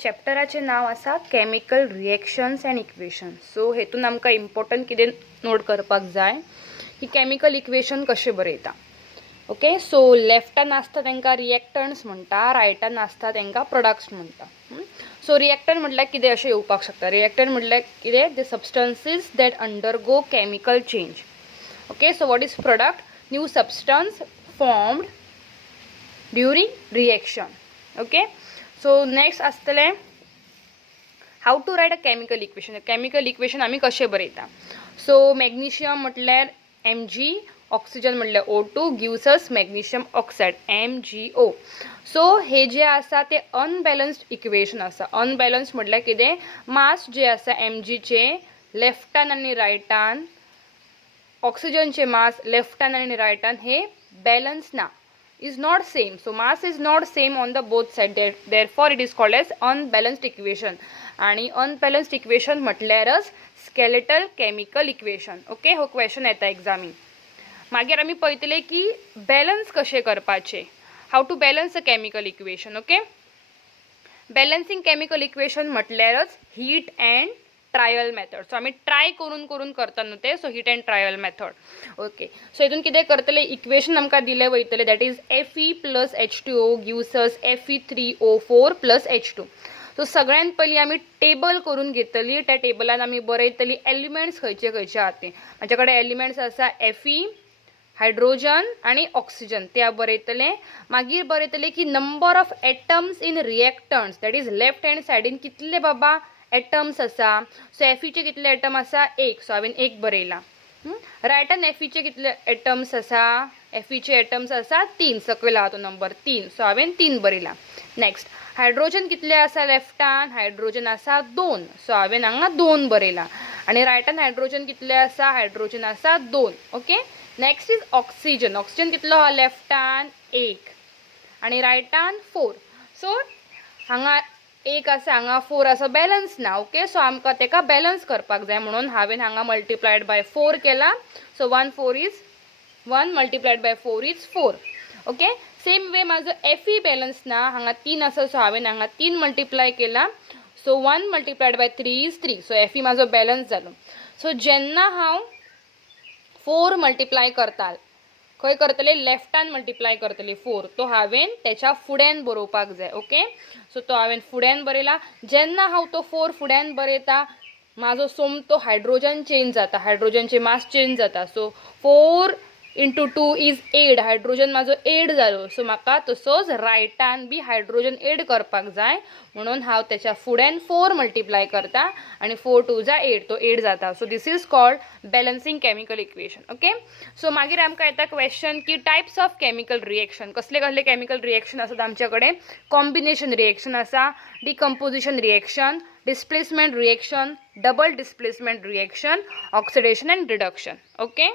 चॅप्टराचें नाव आसा chemical reactions end equations. So हेतून आमकां इम्पॉर्टंट कितें नोट करपाक जाय की केमिकल इक्वेशन कशें बरयता. ओके, सो लेफ्टान आसता तांकां रिएक्टंट्स म्हणटा, रायटान आसता तांकां प्रोडक्ट्स म्हणटा. सो रिएक्टंट म्हटल्यार कितें अशें येवपाक शकता. रिएक्टंट म्हटल्यार कितें, the substances that undergo chemical change. Okay, so what is product? New substance formed during reaction. Okay, so next आसतलें how to write a chemical equation. Chemical equation आमी कशें बरयता. सो मॅग्नेशियम म्हटल्यार Mg, ऑक्सिजन म्हटल्यार O2 gives us magnesium oxide MgO. So हे जे आसा ते अनबॅलन्स्ड इक्वेशन आसा. अनबॅलन्स्ड म्हटल्यार कितें, मास जे आसा Mgचे लेफ्टान आनी रायटान, ऑक्सिजनचे मास लेफ्टान आनी रायटान हे बॅलन्स ना, is not same. So mass is not same on the both side. Therefore it is called as unbalanced equation. आणि unbalanced equation म्हटल्यारच स्केलेटल केमिकल इक्वेशन. ओके, हो क्वेश्चन येता एग्जामीन. मागीर आमी पळयतले की बॅलन्स कशें करपाचें, how to balance a chemical equation. Okay, balancing chemical equation म्हटल्यारच hit and trial method. So आमी ट्राय करून करून करता न्हू ते, so hit and trial method. Okay, so हितून कितें करतले, इक्वेशन आमकां दिलें वयतलें, that is Fe plus H2O gives us Fe3O4 plus H2. So सगळ्यात पयलीं आमी टेबल करून घेतली. त्या टेबलान आमी बरयतली एलिमेंट्स खंयचे खंयचे आहा ते. म्हाजे कडेन एलिमेंट्स आसा Fe, हायड्रोजन आणि ऑक्सिजन, ते बरयतले. मागीर बरयतले की number of atoms in reactants, that is left hand सायडीन कितले बाबा एटम्स आसा. सो Feचे कितले एटम आसा, 1. सो हांवें 1 बरयला. रायटान Feचे कितले एटम्स आसा, Feचे एटम्स आसा 3. सकयल आहा तो नंबर 3. सो हांवें 3 बरयला. नेक्स्ट हायड्रोजन कितले आसा लेफ्टान, हायड्रोजन आसा 2. सो हांवें हांगा 2 बरयला. आणि रायटान हायड्रोजन कितले आसा, हायड्रोजन आसा 2. Okay, next is oxygen. Oxygen कितलो आहा लेफ्टान 1 आणि रायटान 4. सो हांगा 1 आसा, हांगा 4 आसा, बॅलन्स ना. ओके, सो आमकां तेका बॅलन्स करपाक जाय म्हणून हांवें हांगा मल्टिप्लायड बाय 4 केला. So 1 4 is 1 multiplied bye 4 is 4. Okay, same वे म्हाजो Fe बॅलन्स ना, हांगा 3 आसा, सो हांवें हांगा 3 मल्टिप्लाय केला. So 1 multiplied bye 3 is 3. So Fe म्हाजो बॅलन्स जालो. सो जेन्ना हांव 4 मल्टिप्लाय करता, खंय करतले, लेफ्टान मल्टिप्लाय करतले 4, तो हांवें त्याच्या फुड्यान बरोवपाक जाय. ओके, सो तो हांवें फुड्यान बरयला. जेन्ना हांव तो 4 फुड्यान बरयता, म्हाजो सोमतो हायड्रोजन चेंज जाता, हायड्रोजनचे मास चेंज जाता. So 4 into 2 is 8. हायड्रोजन म्हाजो 8 जालो. सो म्हाका तसोच रायटान बी हायड्रोजन 8 करपाक जाय म्हणून हांव त्याच्या फुड्यान 4 मल्टिप्लाय करता आणि 4 2 जा 8, तो 8 जाता. So this is called balancing chemical equation. Okay, so मागीर आमकां येता क्वेश्चन की टायप्स ऑफ केमिकल रिएक्शन. कसले कसले केमिकल रिएक्शन आसात आमचे कडेन. कॉम्बिनेशन रिएक्शन आसा, decomposition reaction, displacement reaction, double displacement reaction, oxidation and reduction. Okay,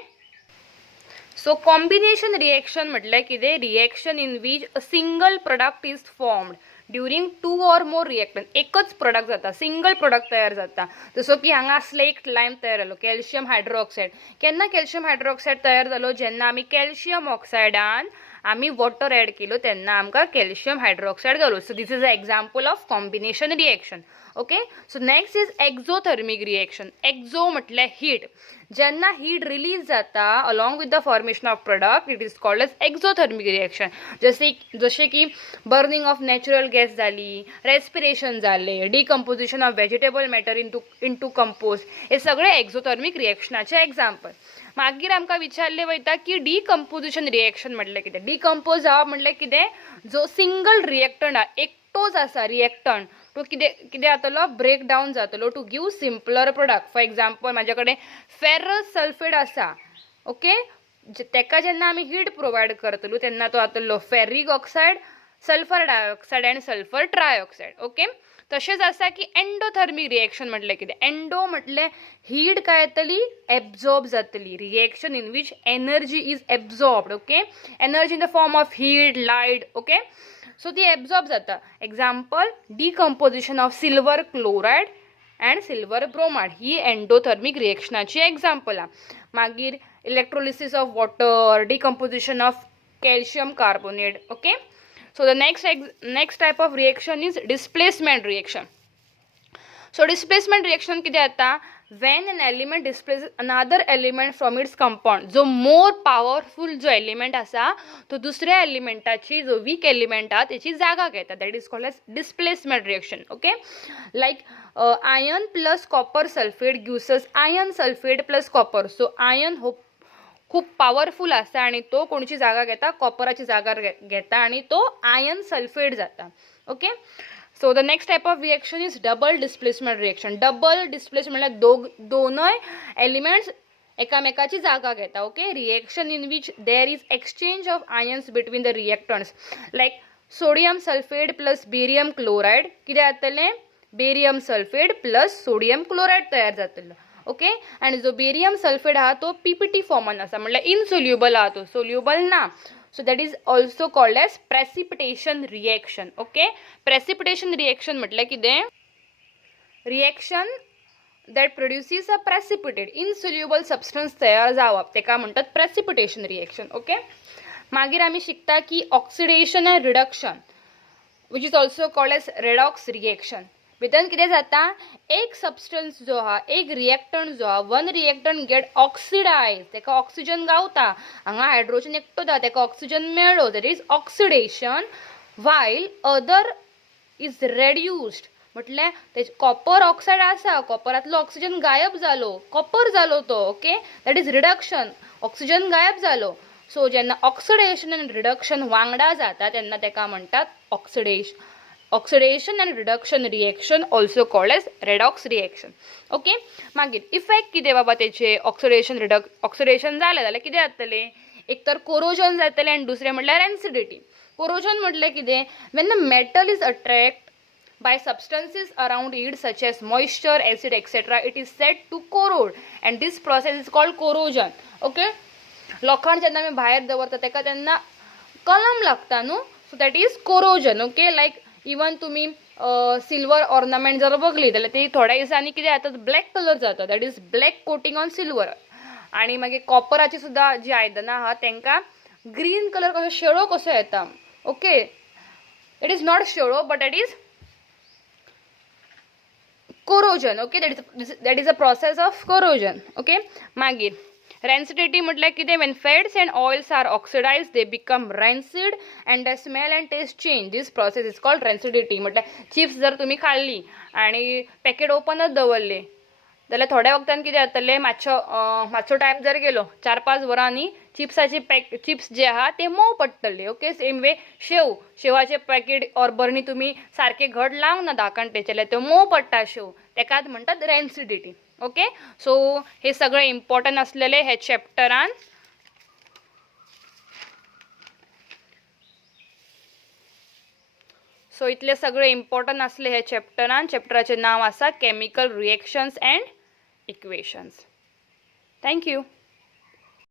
so combination reaction म्हटल्यार कितें, reaction in which a single product is formed during 2 or more reactant. एकच product जाता, single product तयार जाता. जसो की हांगा स्लेक्ट लायम तयार जालो, कॅल्शियम हायड्रोक्सायड. केन्ना कॅल्शियम हायड्रोक्सायड तयार जालो, जेन्ना आमी कॅल्शियम ऑक्सायडान आमी वॉटर ऍड केलो तेन्ना आमकां कॅल्शियम हायड्रोक्सायड जालो. So this is a example of combination reaction. Okay, so next is exothermic reaction. Exo म्हटल्यार हीट. जेन्ना हीट रिलीज जाता along with the formation of product, it is called as exothermic reaction. जसे की burning of natural gas जाली, respiration जाले, decomposition of vegetable matter into compost, हे सगळे exothermic रिएक्शनाचे example. मागीर आमकां विचारले वयता की डिकम्पोजिशन रिएक्शन म्हटल्यार कितें. डिकम्पोज जावप म्हटल्यार कितें, जो सिंगल रिएक्टंट आहा, एकटोच आसा रिएक्टंट, तो कितें जातलो, ब्रेक डावन जातलो to give simpler product. For example म्हाजे कडेन फेरस सल्फेट आसा. ओके, तेका जेन्ना आमी हीट प्रोवायड करतलो तेन्ना तो जातलो ferric oxide, sulphur dioxide and sulphur trioxide. Okay, तशेंच आसा की एंडोथर्मिक रिएक्शन म्हटल्यार कितें. एंडो म्हटल्यार हीट काय येतली, एब्जॉर्ब जातली. Reaction in which energy is absorbed. Okay, energy in the form of heat, light. Okay, so ती एब्जॉर्ब जाता. Example, decomposition of silver chloride and silver bromide, ही एंडोथर्मिक रिएक्शनाची एक्झाम्पलां. मागीर electrolysis of water, decomposition of calcium carbonate. Okay, So the next type of reaction is displacement reaction. So displacement reaction किती आता, when an element displaces another element from its compound, जो more powerful जो element असा तो दुसऱ्या एलिमेंटाची जो weak element हा त्याची जागा घेता, that is called as displacement reaction. Okay, like iron plus copper sulfate gives us iron sulfate plus copper. So iron खूप पॉवरफुल असा आणि तो कोणची जागा घेता, कॉपराची जागा घेता आणि तो आयन सल्फेट जाता. Okay, so the next type of reaction is double displacement reaction. Double displacement दोनोय एलिमेंट्स एकामेकाची जागा घेता. Okay, reaction in which there is exchange of ions between the reactants, like sodium sulphate plus barium chloride कितें जातलें, barium sulphate plus sodium chloride तयार जातलो. Okay, आणि जो बेरियम सल्फेट हा तो पीपीटी फॉर्मान असा, म्हटल्यार इनसोल्युबल हा, तो सोल्युबल ना. So that is also called as precipitation reaction. Okay, precipitation reaction म्हटल्यार कितें, reaction that produces a precipitate insoluble substance तयार जावप तेका म्हणटात प्रेसिपिटेशन रिएक्शन. ओके, मागीर आमी शिकता की oxidation and reduction which is also called as redox reaction. भितर कितें जाता, एक सबस्टन्स जो हा, एक रिएक्टंट जो हा, वन रिएक्टंट गेट ऑक्सिडायज, तेका ऑक्सिजन गावता, हांगा हायड्रोजन एकटो जाता, तेका ऑक्सिजन मेळ्ळो, that is oxidation. While other is reduced, म्हटल्यार तेज कॉपर ऑक्सायड आसा, कॉपरांतलो ऑक्सिजन गायब जालो, कॉपर जालो तो. Okay, that is reduction, oxygen गायब जालो. सो जेन्ना ऑक्सिडेशन आनी रिडक्शन वांगडा जाता तेन्ना तेका म्हणटात oxidation and reduction reaction, also called as redox reaction. Okay, मागीर इफेक्ट कितें बाबा तेचे, ऑक्सिडेशन ऑक्सिडेशन जालें जाल्यार कितें जातलें, एक तर कोरोजन जातलें आनी दुसरें म्हटल्यार रेन्सिडिटी. कोरोजन म्हटल्यार कितें, when the metal is attract by substances around it such as moisture, acid, etc., it is said to corrode and this process is called corrosion. Okay, लोखंड जेन्ना आमी भायर दवरता तेका तेन्ना कलम लागता न्हू, so that is corrosion. Okay, like even तुमी सिल्वर ऑर्नामेंट जर बघली जाल्यार ती थोड्या दिसांनी कितें जाता, ब्लॅक कलर जाता, that is black coating on silver. आणि मागीर कॉपराची सुद्धा जी आयदनां आहा तेंकां ग्रीन कलर कसो शेळो कसो येता. ओके, इट इज नॉट शेळो but it is corrosion. Okay, that is a process of corrosion. Okay, magir rancidity म्हटल्यार कितें, when fats and oils are oxidized they become rancid and the smell and taste change. This process is called rancidity. म्हटल्यार chips जर तुम्ही खाल्ली आणि packet ओपनच दवरले जाल्यार थोड्या वक्तान कितें जातलें, मातसो टायम जर गेलो 4-5 वरांनी चिप्साचे चिप्स जे आहा ते मोव पडटले. ओके, सेम वे शेवाचे पॅकेट ऑर बरणी तुम्ही सारखे घट लावंक ना धाकण तेचे ते मोव पडटा शेव, तेकाच म्हणटात रेन्सिडिटी. ओके, सो हे सगळं इम्पॉर्टंट असलेले हे चॅप्टरान. सो इतले सगळे इम्पॉर्टंट असले हे चॅप्टरान. चॅप्टराचे नाव आसा chemical reactions and equations. Thank you.